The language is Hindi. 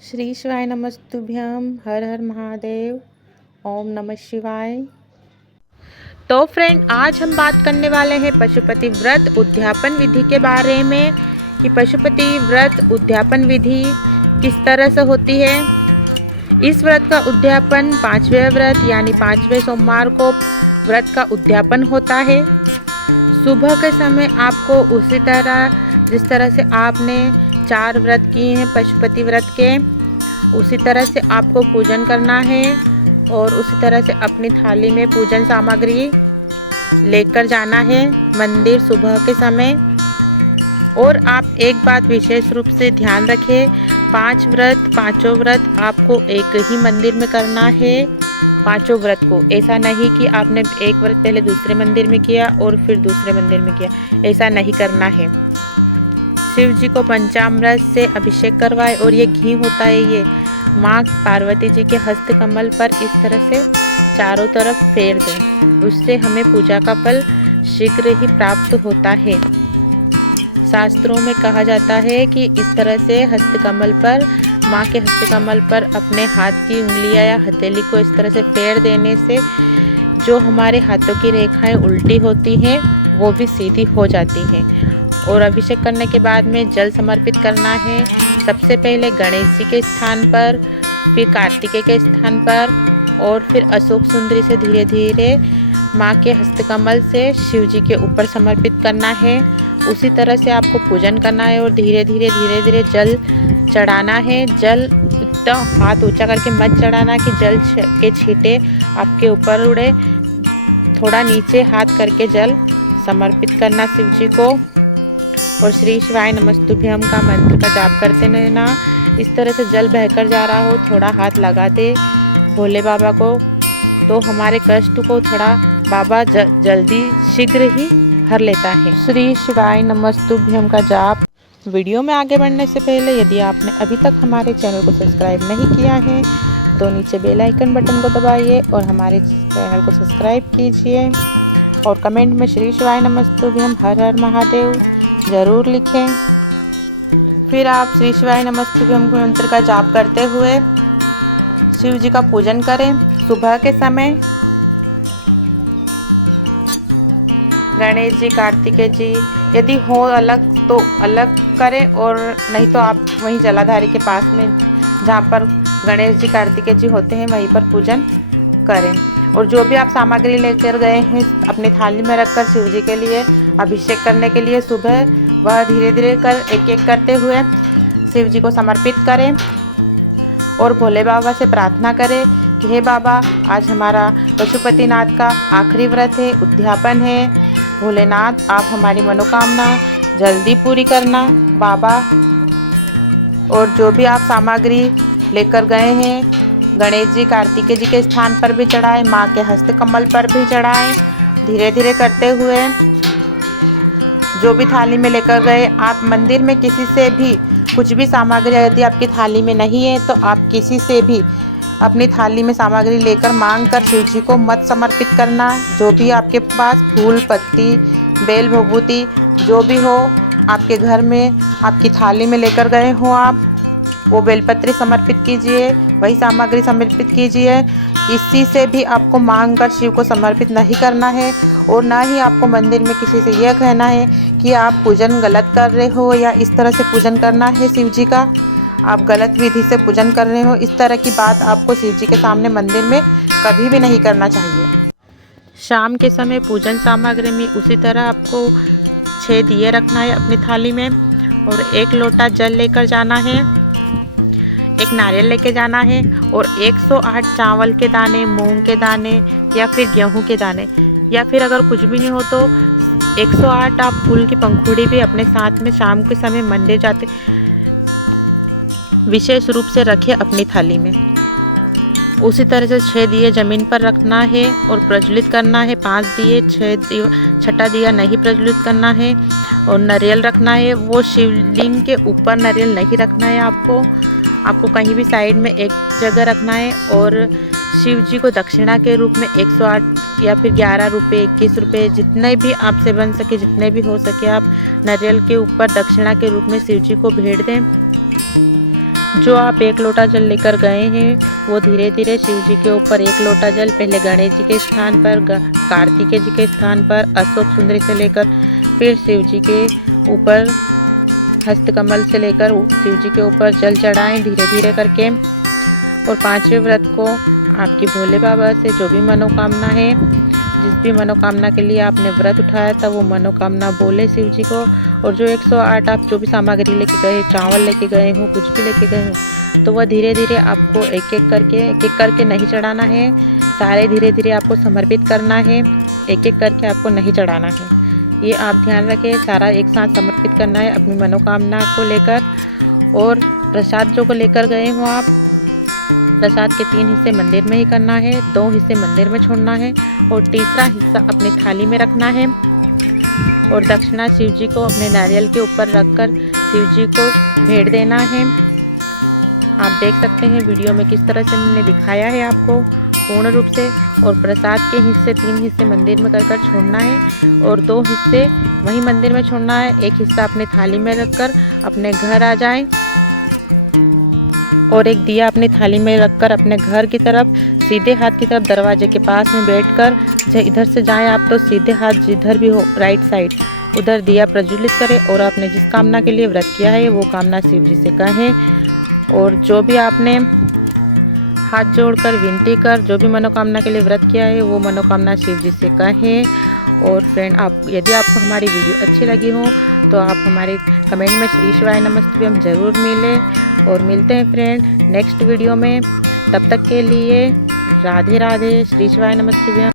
श्री शिवाय नमस्तुभ्यम। हर हर महादेव। ओम नमः शिवाय। तो फ्रेंड, आज हम बात करने वाले हैं पशुपति व्रत उद्यापन विधि के बारे में कि पशुपति व्रत उद्यापन विधि किस तरह से होती है। इस व्रत का उद्यापन 5वें व्रत यानी 5वें सोमवार को व्रत का उद्यापन होता है। सुबह के समय आपको उसी तरह जिस तरह से आपने 4 व्रत किए हैं पशुपति व्रत के, उसी तरह से आपको पूजन करना है और उसी तरह से अपनी थाली में पूजन सामग्री लेकर जाना है मंदिर सुबह के समय। और आप एक बात विशेष रूप से ध्यान रखें, 5 व्रत पांचों व्रत आपको एक ही मंदिर में करना है। पांचों व्रत को ऐसा नहीं कि आपने एक व्रत पहले दूसरे मंदिर में किया और फिर दूसरे मंदिर में किया, ऐसा नहीं करना है। शिव जी को पंचामृत से अभिषेक करवाए और ये घी होता है, ये माँ पार्वती जी के हस्त कमल पर इस तरह से चारों तरफ फेर दें, उससे हमें पूजा का फल शीघ्र ही प्राप्त होता है। शास्त्रों में कहा जाता है कि इस तरह से हस्त कमल पर, माँ के हस्त कमल पर अपने हाथ की उंगलियां या हथेली को इस तरह से फेर देने से जो हमारे हाथों की रेखाएं उल्टी होती हैं वो भी सीधी हो जाती हैं। और अभिषेक करने के बाद में जल समर्पित करना है, सबसे पहले गणेश जी के स्थान पर, फिर कार्तिकेय के स्थान पर और फिर अशोक सुंदरी से धीरे धीरे माँ के हस्तकमल से शिव जी के ऊपर समर्पित करना है। उसी तरह से आपको पूजन करना है और धीरे धीरे जल चढ़ाना है। जल एकदम हाथ ऊंचा करके मत चढ़ाना कि जल के छींटे आपके ऊपर उड़े, थोड़ा नीचे हाथ करके जल समर्पित करना शिव जी को। और श्री शिवाय नमस्तुभ्यम का मंत्र का जाप करते रहना। इस तरह से जल बहकर जा रहा हो, थोड़ा हाथ लगा दे भोले बाबा को, तो हमारे कष्ट को थोड़ा बाबा जल्दी शीघ्र ही हर लेता है। श्री शिवाय नमस्तुभ्यम का जाप। वीडियो में आगे बढ़ने से पहले यदि आपने अभी तक हमारे चैनल को सब्सक्राइब नहीं किया है तो नीचे बेल आइकन बटन को दबाइए और हमारे चैनल को सब्सक्राइब कीजिए और कमेंट में श्री शिवाय नमस्तुभ्यम हर हर महादेव ज़रूर लिखें। फिर आप श्री शिवाय नमस्तुभ्यम मंत्र का जाप करते हुए शिव जी का पूजन करें। सुबह के समय गणेश जी, कार्तिकेय जी यदि हो अलग तो अलग करें, और नहीं तो आप वहीं जलाधारी के पास में जहाँ पर गणेश जी कार्तिकेय जी होते हैं वहीं पर पूजन करें। और जो भी आप सामग्री लेकर गए हैं अपनी थाली में रखकर शिव जी के लिए अभिषेक करने के लिए सुबह, वह धीरे धीरे कर एक एक करते हुए शिव जी को समर्पित करें और भोले बाबा से प्रार्थना करें कि हे बाबा, आज हमारा पशुपतिनाथ का आखिरी व्रत है, उद्यापन है। भोलेनाथ, आप हमारी मनोकामना जल्दी पूरी करना बाबा। और जो भी आप सामग्री लेकर गए हैं गणेश जी कार्तिकेय जी के स्थान पर भी चढ़ाएं, माँ के हस्त कमल पर भी चढ़ाएं। धीरे धीरे करते हुए जो भी थाली में लेकर गए, आप मंदिर में किसी से भी कुछ भी सामग्री यदि आपकी थाली में नहीं है तो आप किसी से भी अपनी थाली में सामग्री लेकर मांग कर शिव जी को मत समर्पित करना। जो भी आपके पास फूल, पत्ती, बेल, भभूति जो भी हो आपके घर में, आपकी थाली में लेकर गए हो आप, वो बेलपत्री समर्पित कीजिए, वही सामग्री समर्पित कीजिए। किसी से भी आपको मांग कर शिव को समर्पित नहीं करना है और ना ही आपको मंदिर में किसी से यह कहना है कि आप पूजन गलत कर रहे हो या इस तरह से पूजन करना है शिव जी का, आप गलत विधि से पूजन कर रहे हो, इस तरह की बात आपको शिव जी के सामने मंदिर में कभी भी नहीं करना चाहिए। शाम के समय पूजन सामग्री में उसी तरह आपको 6 दिए रखना है अपनी थाली में और 1 लोटा जल लेकर जाना है, 1 नारियल लेके जाना है और 108 चावल के दाने, मूंग के दाने या फिर गेहूं के दाने, या फिर अगर कुछ भी नहीं हो तो 108 आप फूल की पंखुड़ी भी अपने साथ में शाम के समय मंदिर जाते विशेष रूप से रखें अपनी थाली में। उसी तरह से 6 दिए जमीन पर रखना है और प्रज्वलित करना है। 5 दिए, 6ठा दिया नहीं प्रज्वलित करना है। और नारियल रखना है, वो शिवलिंग के ऊपर नारियल नहीं रखना है आपको कहीं भी साइड में एक जगह रखना है। और शिव जी को दक्षिणा के रूप में 108 या फिर 11 रुपये, 21 रुपये, जितने भी आपसे बन सके, जितने भी हो सके आप नारियल के ऊपर दक्षिणा के रूप में शिव जी को भेंट दें। जो आप 1 लोटा जल लेकर गए हैं वो धीरे धीरे शिव जी के ऊपर 1 लोटा जल पहले गणेश जी के स्थान पर, कार्तिकेय जी के स्थान पर, अशोक सुंदरी से लेकर फिर शिव जी के ऊपर हस्तकमल से लेकर शिव जी के ऊपर जल चढ़ाएं धीरे धीरे करके। और 5वें व्रत को आपकी भोले बाबा से जो भी मनोकामना है, जिस भी मनोकामना के लिए आपने व्रत उठाया था वो मनोकामना बोले शिव जी को। और जो 108 आप जो भी सामग्री लेके गए, चावल लेके गए हो, कुछ भी लेके गए हो, तो वह धीरे धीरे आपको एक एक करके नहीं चढ़ाना है, सारे धीरे धीरे आपको समर्पित करना है, एक एक करके आपको नहीं चढ़ाना है। ये आप ध्यान रखें, सारा एक साथ समर्पित करना है अपनी मनोकामना को लेकर। और प्रसाद जो को लेकर गए हो आप, प्रसाद के 3 हिस्से मंदिर में ही करना है, 2 हिस्से मंदिर में छोड़ना है और तीसरा हिस्सा अपनी थाली में रखना है। और दक्षिणा शिव जी को अपने नारियल के ऊपर रखकर शिव जी को भेंट देना है। आप देख सकते हैं वीडियो में किस तरह से मैंने दिखाया है आपको पूर्ण रूप से। और प्रसाद के हिस्से 3 हिस्से मंदिर में कर छोड़ना है और 2 हिस्से वहीं मंदिर में छोड़ना है। एक हिस्सा अपने थाली में रखकर अपने घर आ जाएं और एक दिया अपनी थाली में रखकर अपने घर की तरफ सीधे हाथ की तरफ दरवाजे के पास में बैठकर इधर से जाएं आप तो सीधे हाथ जिधर भी हो राइट साइड उधर दिया प्रज्वलित करें और आपने जिस कामना के लिए व्रत किया है वो कामना शिव जी से कहें। और जो भी आपने हाथ जोड़कर विनती कर जो भी मनोकामना के लिए व्रत किया है वो मनोकामना शिव जी से कहें। और फ्रेंड यदि आपको हमारी वीडियो अच्छी लगी हो तो आप हमारे कमेंट में श्री शिवाय नमस्तुभ्यम हम ज़रूर मिलें। और मिलते हैं फ्रेंड नेक्स्ट वीडियो में, तब तक के लिए राधे राधे, श्री शिवाय नमस्तुभ्यम।